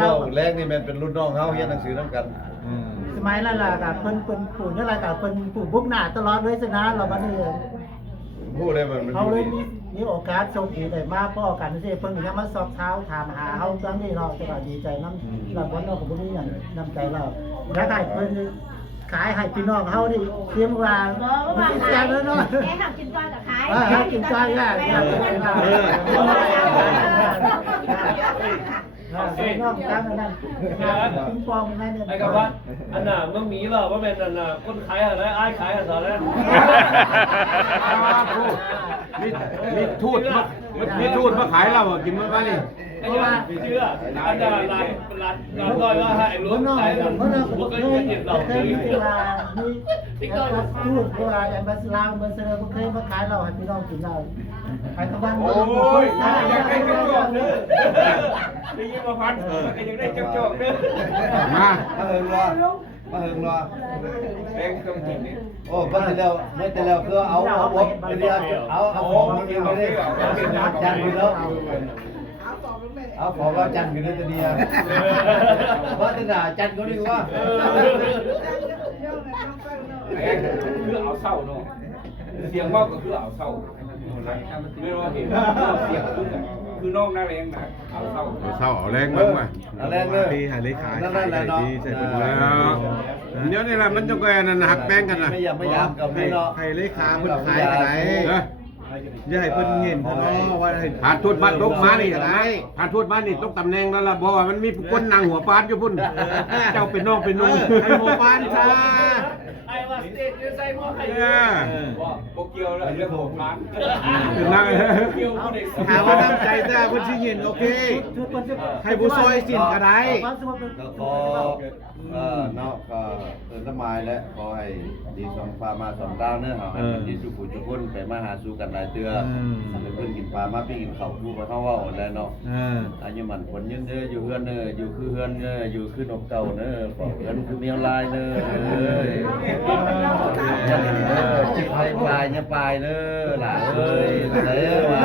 เราแรกนี่มันเป็นรุ่นน้องเขาเรียนหนังสือน้ำกันสมัยนั้นล่ะกับเพิ่นปู่นั่นล่ะกับเพิ่นปู่บุกหน้าตลอดเลยสินะเราบัดนี้ พูดเลยมันเขาเลยมีโอกาสโชคดีได้มาพ้อกันสิเพิ่นยังมาสอบเท้าถามหาเฮาครั้งนี้เราก็ดีใจนำแล้วบ่เนาะก็บ่มีหยังนำใจเราอยากให้เพิ่นขายให้พี่น้องเฮานี่เตรียมว่ามันสิเสียแล้วเนาะแกทำกินก้อนกับขายกินก้อนได้น้องจังนั่นปิงปองนั่นเนี่ยไอ้กับว่าอันน่ะเมื่อมีเราว่าเป็นอันน่ะคนขายอะไรไอ้ขายอะไรแล้วมีทูตมาขายเรากินมั้ยนี่เพราะว่าเชื่ออันน่ะร้านลอยว่าให้รู้ขายแล้วผมก็ยังเห็นเราเลยมีพูดว่าแอมบาสลาวเมืองเซอร์เคยมาขายเราให้พี่น้องกินเราไอ้ตะวันโอ้ยยังได้เจ้าจอกเด้อได้ยินมาพันก็ยังได้เจ้าจอกเด้อมาเฮิงรอแบ่งเครื่องกินนี่โอ้ไม่แต่แล้วคือเอาไปเดียวเอาของมันไปได้จันไปแล้วเอาของเราจันอยู่ในตัวเดียวว่าแต่ด่าจันก็ดีว่าคือเอาเศร้าเนาะเสียงว่าก็คือเอาเศร้าไม่ว่าเห็นเสียงคือน้องน่าแรงนะเอาเศร้าเอาแรงมากมาเอาแรงเลยพี่หาเลขานั่นแหละเนาะใส่เป็นแล้วเดี๋ยวนี่แหละมันจะแกนั่นหักแป้งกันนะไม่ยามกับพี่เนาะให้เลขาเพิ่นขายกันไหนอย่าให้เพิ่นเห็นเนาะว่าให้ผ่านทูตบ้านตกมานี่อะไรผ่านทูตบ้านนี่ตกตำแหน่งแล้วล่ะเพราะว่ามันมีคนนั่งหัวปานอยู่พุ่นเจ้าเป็นน้องเป็นนุ่งให้หัวปานซะไอ้ว่าสเตจจะใส่หม้อไข่บ่เกี่ยวแล้วเรื่องของร้านนั่งเกี่ยวบ่ได้หาว่าน้ำใจแต่เพิ่นสิเห็นโอเคให้ผู้ซอยสินก็ได้ก็ขอเนาะก็สมัยและขอให้ดีสองฟ้ามาสองดาวเนอะให้มันดีสุขุทุกคนไปมาหาสู่กันหลายเตือเพิ่นกินปลามาพี่กินข้าวคู่กับเฮาเว้าแล้วเนาะอายุมันผลยืนเด้ออยู่เฮือนเด้ออยู่คือเฮือนเด้ออยู่คือนกเก่าเด้อขอเฮือนคือเมียวลายเด้อจิตไผปลายเนี่ยปลายเด้อหล่ะเอ้ยเด้อว่า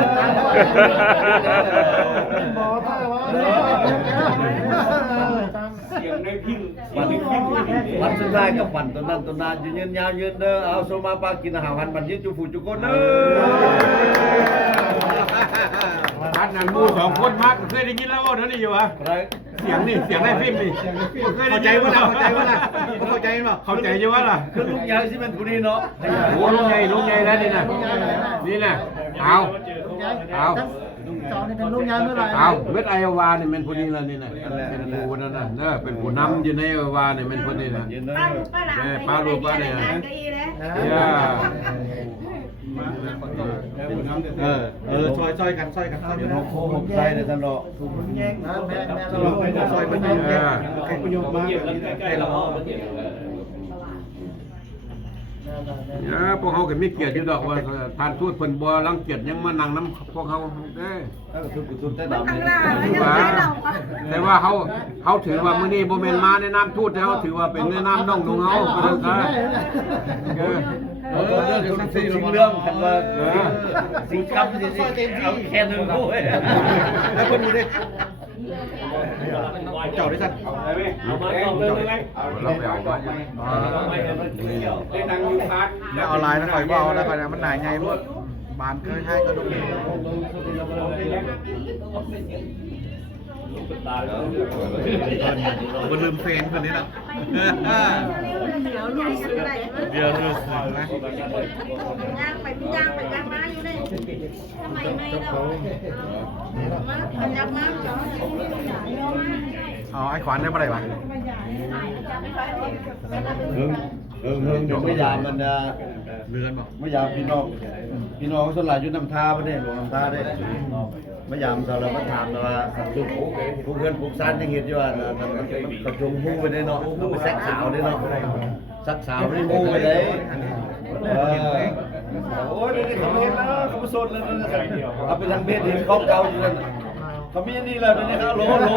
บ่ท่าว่าเสียงในพิ้งวันสุดท้ายกับฝันตัวนั้นตัวนั้นยืนยาวยืนเด้อเอาโซมาปากินอาหารมันยืนจุฟูจุคนเด้อท่านนั้นมูสองคนมากเคยได้ยินแล้วว่าเดี๋ยวนี้อยู่วะเสียงในฟิล์มนี่เข้าใจว่าล่ะเข้าใจอยู่ว่าล่ะคือลุงใหญ่ที่มันผู้นี้เนาะโอ้ลุงใหญ่แล้วนี่น่ะเอาจอนี่เป็นลูกยาวเมื่อไหร่เอาเวทไอวานี่เป็นผู้นี้แล้วนี่น่ะเป็นผู้นั่นน่ะเด้อเป็นผู้นำอยู่ในไอวานี่เป็นผู้นี้น่ะป้าลูกป้าหลานซอยกันเดี๋ยวน้องโค้งใส่ในตลอดแยกนะแม่ตลอดซอยมันใครประโยชน์มากใกล้เราพวกเขาก็มีเกียรติอยู่ดอกว่าทานทูตเพิ่นบ่รังเกียจยังมานั่งน้ำพวกเขาเด้แต่ว่าเขาถือว่ามื้อนี้บ่แม่นมาในนามทูตแต่เขาถือว่าเป็นในนามน้องนุ่งเฮาก็ได้สิ่งเรื่องคันว่าสิ่งกรรมสิเอาแค่นึงโอ้ยแล้วคนอยู่ดิเจ้าได้สั่นเอามาตอบเลยไหมเราไปเอามาได้นั่งอยู่พาร์ทแล้วออนไลน์นะข่อยว่าเอาแล้วข่อยมันหน่ายไงพวกบานเคยให้ก็ดูมันลืมเฟนคนนี้นะเดี๋ยวรู้สึกนะย่างไปย่างมาอยู่นี่ทำไมไม่เรามาจับมาอ๋อไอ้ขวัญได้เมื่อไหร่วะเดี๋ยวไม่ยามมันนะเรือนบอกไม่ยามพี่น้องส่วนหลายอยู่น้ำท่าประเทศหลวงน้ำท่าได้ไม่ยามเราก็ถามว่าผู้เพื่อนผู้ซ่านยังเห็นอยู่ว่ากับชงหูไปได้เนาะเอาไปแซกสาวได้เนาะซักสาวไม่หูไปเลยโอ้ยนี่เขาเห็นแล้วเขาโซนแล้วเอาไปทางเบ็ดเห็นเขาเก่าอยู่นั่นเขามีนี่แล้วนี่ครับโหล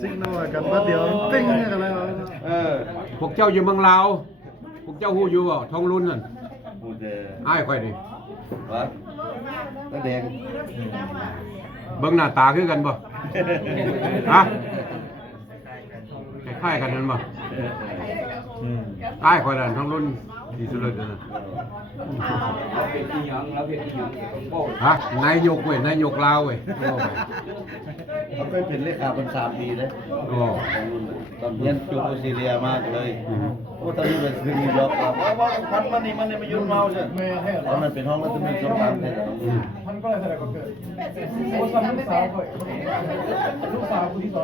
ซิงโน่กันว่าเดี๋ยวติ้งอะไรพวกเจ้าอยู่เมืองลาวพวกเจ้าหูอยู่บ่ทองรุ่นนั่นอ้ายค่อยดิวะตาแดง เบิ่งหน้าตาคือกันบ่ฮะคล้ายๆกันนั่นบ่ใต้คนนั้นทั้งรุ่นดีสุดเลยนะ เราเป็นอีหยังเราเป็นอีหยังโอ้ ฮะนายกเว้ยนายกลาวเว้ย เขาเคยเป็นเลขาเป็น3 ปีเลย โอ้ ตอนเรียนจบซีเรียมากเลยโอ้ตอนนี้เป็นซีรีส์ล็อกครับว่าพันมันนี่มายุ่งเมาใช่ตอนนั้นเป็นห้องรัฐมนตรีสงครามเนี่ย มันก็เลยแสดงว่าเกิดโอ้ซ้ำลูกสาวก็ลูกสาวคนที่ 2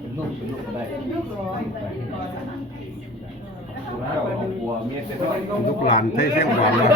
เป็นลูกก็ได้ เจ้าของผัวเมียแต่น้อย ลูกหลานเท่เสียงหวานเลย